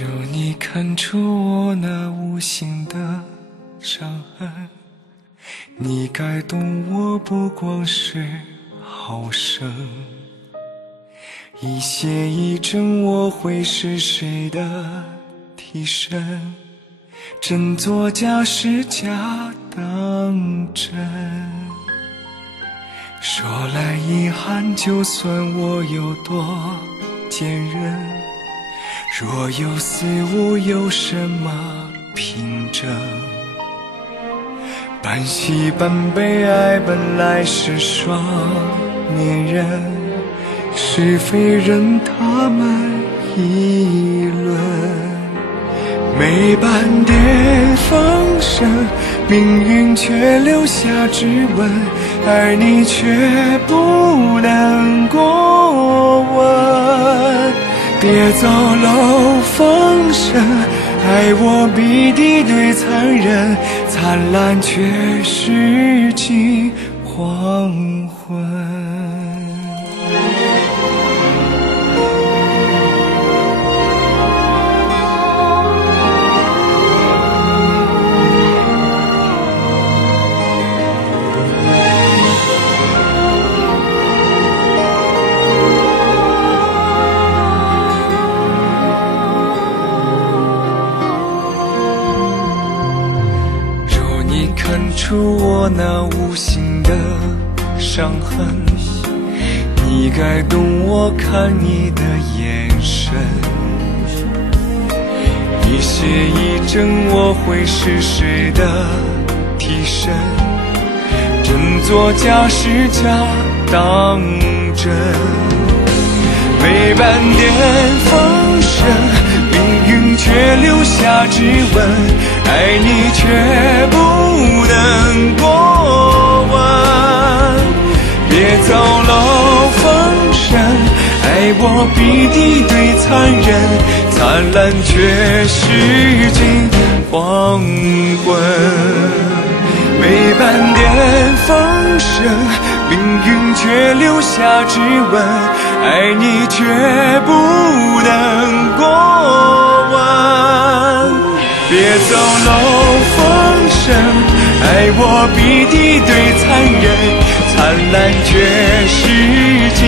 若你看出我那无形的伤痕，你该懂我不光是好胜。一邪一正，我会是谁的替身？真作假，是假当真。说来遗憾，就算我有多坚韧，若有似无，有什么凭证？半喜半悲，爱本来是双面人，是非任他们议论。没半点风声，命运却留下指纹，而你却不能过问。别走漏风声，爱我比敌对残忍，灿烂却是近黄昏。看出我那无形的伤痕，你该懂我看你的眼神。一邪一正，我会是谁的替身？真作假，是假当真。没半点风声，命运却留下指纹，爱你却不能过问。别走漏风声，爱我比敌对残忍，灿烂却是近黄昏。没半点风声，命运却留下指纹，爱你却不能过问。别走漏风声，爱我比敌对残忍，灿烂却是近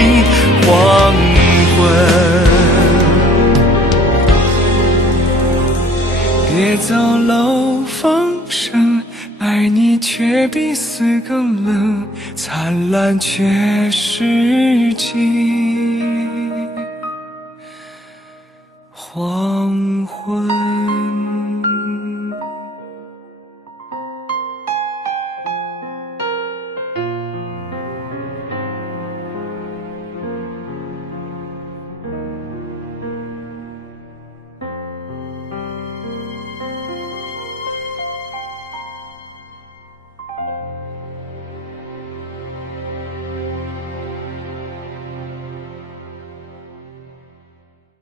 黄昏。别走漏风声，爱你却比死更冷，灿烂却是近黄昏。